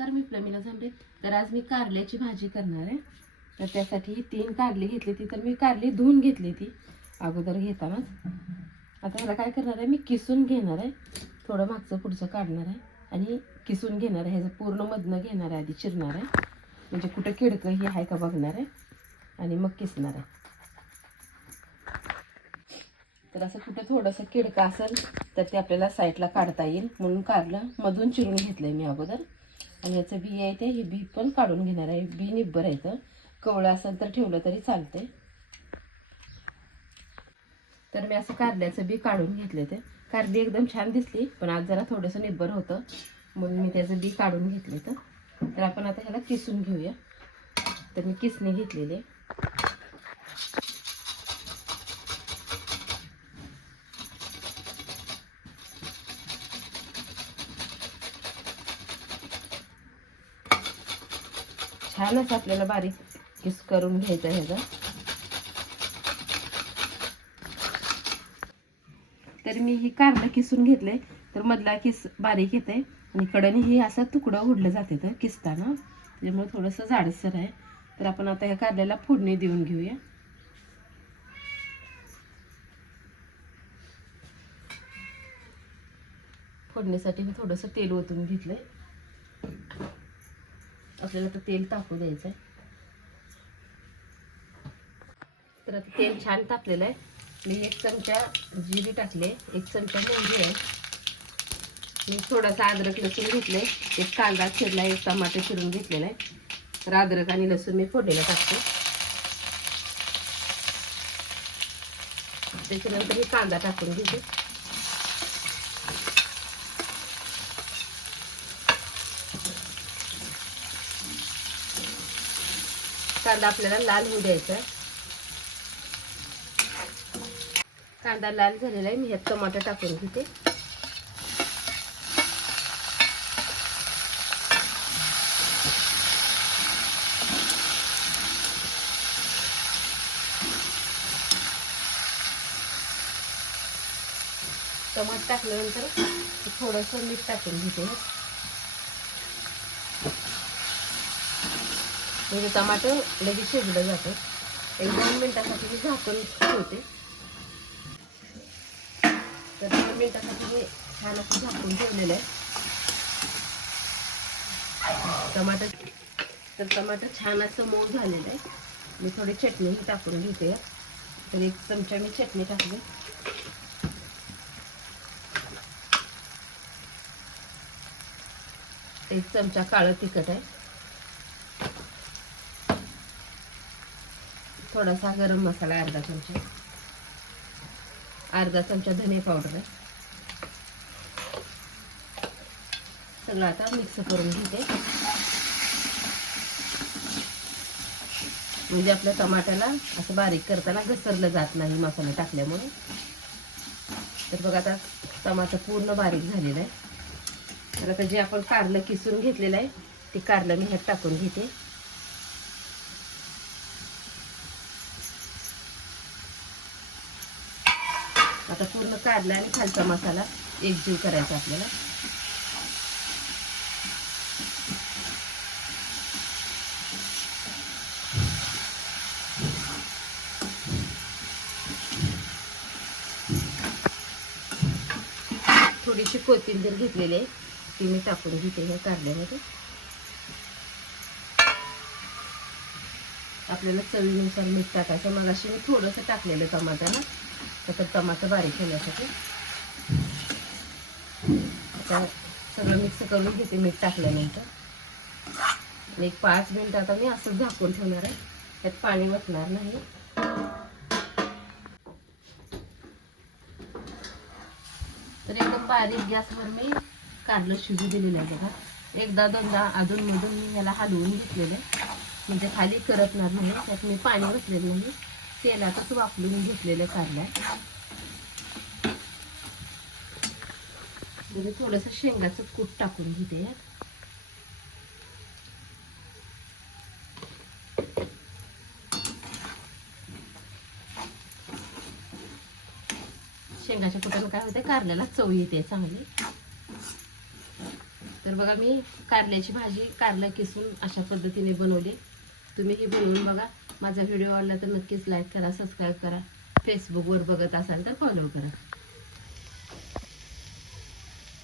नमस्कार मी प्रमिला झांबे तर आज मी कारल्याची भाजी करणार आहे. तर त्यासाठी तीन कारली घेतली ती तर मी कारली धुवून घेतली ती अगोदर घेतानाच. आता मला काय करणार आहे मी किसून घेणार आहे. थोडं मागचं पुढचं काढणार आहे. आणि किसून घेणार आहे ह्याचं पूर्ण मधनं घेणार आहे आधी चिरणार आहे. म्हणजे कुठं किडकं ही आहे का बघणार आहे. आणि मग किसणार आहे. तर असं कुठं थोडंसं किडकं असेल तर ते आपल्याला साईडला काढता येईल. म्हणून कारलं मधून चिरून आहे मी अगोदर. आणि याचं बी आहे ते हे बी पण काढून घेणार आहे. बी निब्बर आहे इथं. कवळं असेल तर ठेवलं तरी चालते तर मी असं कारल्याचं बी काढून घेतले ते. कारली एकदम छान दिसली पण आज जरा थोडंसं निब्बर होतं. म्हणून मी त्याचं बी काढून घेतले तर तर आपण आता ह्याला किसून घेऊया. तर मी किसणी घेतलेली आहे. छानच आपल्याला बारीक किस करून घ्यायचा ह्याचा तर मी ही कारलं किसून घेतले तर मधला किस बारीक येते आणि कडनी ही असा तुकडं उडलं जाते तर किसताना त्याच्यामुळे थोडंसं जाडसर आहे. तर आपण आता ह्या कारल्याला फोडणी देऊन घेऊया. फोडणीसाठी मी थोडंसं तेल ओतून घेतलंय. आपल्याला तर तेल तापू द्यायचं आहे तर आता तेल छान तापलेलं आहे. मी एक चमचा जिरी टाकले. एक चमचा मोहरी आहे. मी थोडासा अद्रक लसूण घेतले एक कांदा चिरला एक टमाटर चिरून घेतलेला आहे. तर अद्रक आणि लसूण मी फोडणीला टाकते. त्याच्यानंतर मी कांदा टाकून घेते. कांदा आपल्याला लाल होऊ द्यायचा कांदा लाल झालेला आहे. मी ह्यात टमाटर टाकून घेते. टमाटर टाकल्यानंतर थोडंसं मीठ टाकून घेते. म्हणजे टमाटर लगेच शिजलं जातं. एक दोन मिनटासाठी मी झाकून ठेवते. तर दोन मिनटासाठी मी छान असं झाकून ठेवलेलं आहे. टमाटर तर टमाटर छान असं मऊ झालेलं आहे. मी थोडी चटणीही टाकून घेते. तर एक चमचा मी चटणी टाकली. एक चमचा काळं तिखट आहे. थोडासा गरम मसाला अर्धा चमचा. अर्धा चमचा धने पावडर आहे. सगळं आता मिक्स करून घेते. म्हणजे आपल्या टमाट्याला असं बारीक करताना घसरलं जात नाही मसाला टाकल्यामुळे. तर बघा आता टमाटर पूर्ण बारीक झालेलं आहे. तर आता जे आपण कारलं किसून घेतलेलं आहे ते कारलं मी ह्यात टाकून घेते. आता पूर्ण काढला आणि खालचा मसाला एकजीव करायचा आपल्याला. थोडीशी कोथिंबीर घेतलेली आहे. ती मी टाकून घेते ह्या काढल्यामध्ये आपल्याला चवीनुसार मीठ टाकायचं. मग अशी मी थोडंसं टाकलेलं टमाटाला तर टमाटर बारीक केल्यासाठी आता सगळं मिक्स करून घेते मीठ टाकल्यानंतर. एक पाच मिनिट आता मी असं झाकून ठेवणार आहे. त्यात पाणी वतणार नाही. तर एकदम बारीक गॅसवर मी कारलं शिजू दिलेलं आहे बघा. एकदा दोनदा अधून मधून मी ह्याला हलवून घेतलेलं आहे. म्हणजे खाली करपणार नाही त्यात मी पाणी वतलेलं नाही तेलातच वापरून घेतलेलं कारल्या म्हणजे थोडंसं शेंगाचं कूट टाकून घेते. शेंगाच्या कुटाला काय होते कारल्याला चव येते चांगली. तर बघा मी कारल्याची भाजी कारला किसून अशा पद्धतीने बनवली. तुम्हीही बनवून बघा. माझा व्हिडिओ आवडला तर नक्कीच लाईक करा सबस्क्राईब करा. फेसबुकवर बघत असाल तर फॉलो करा.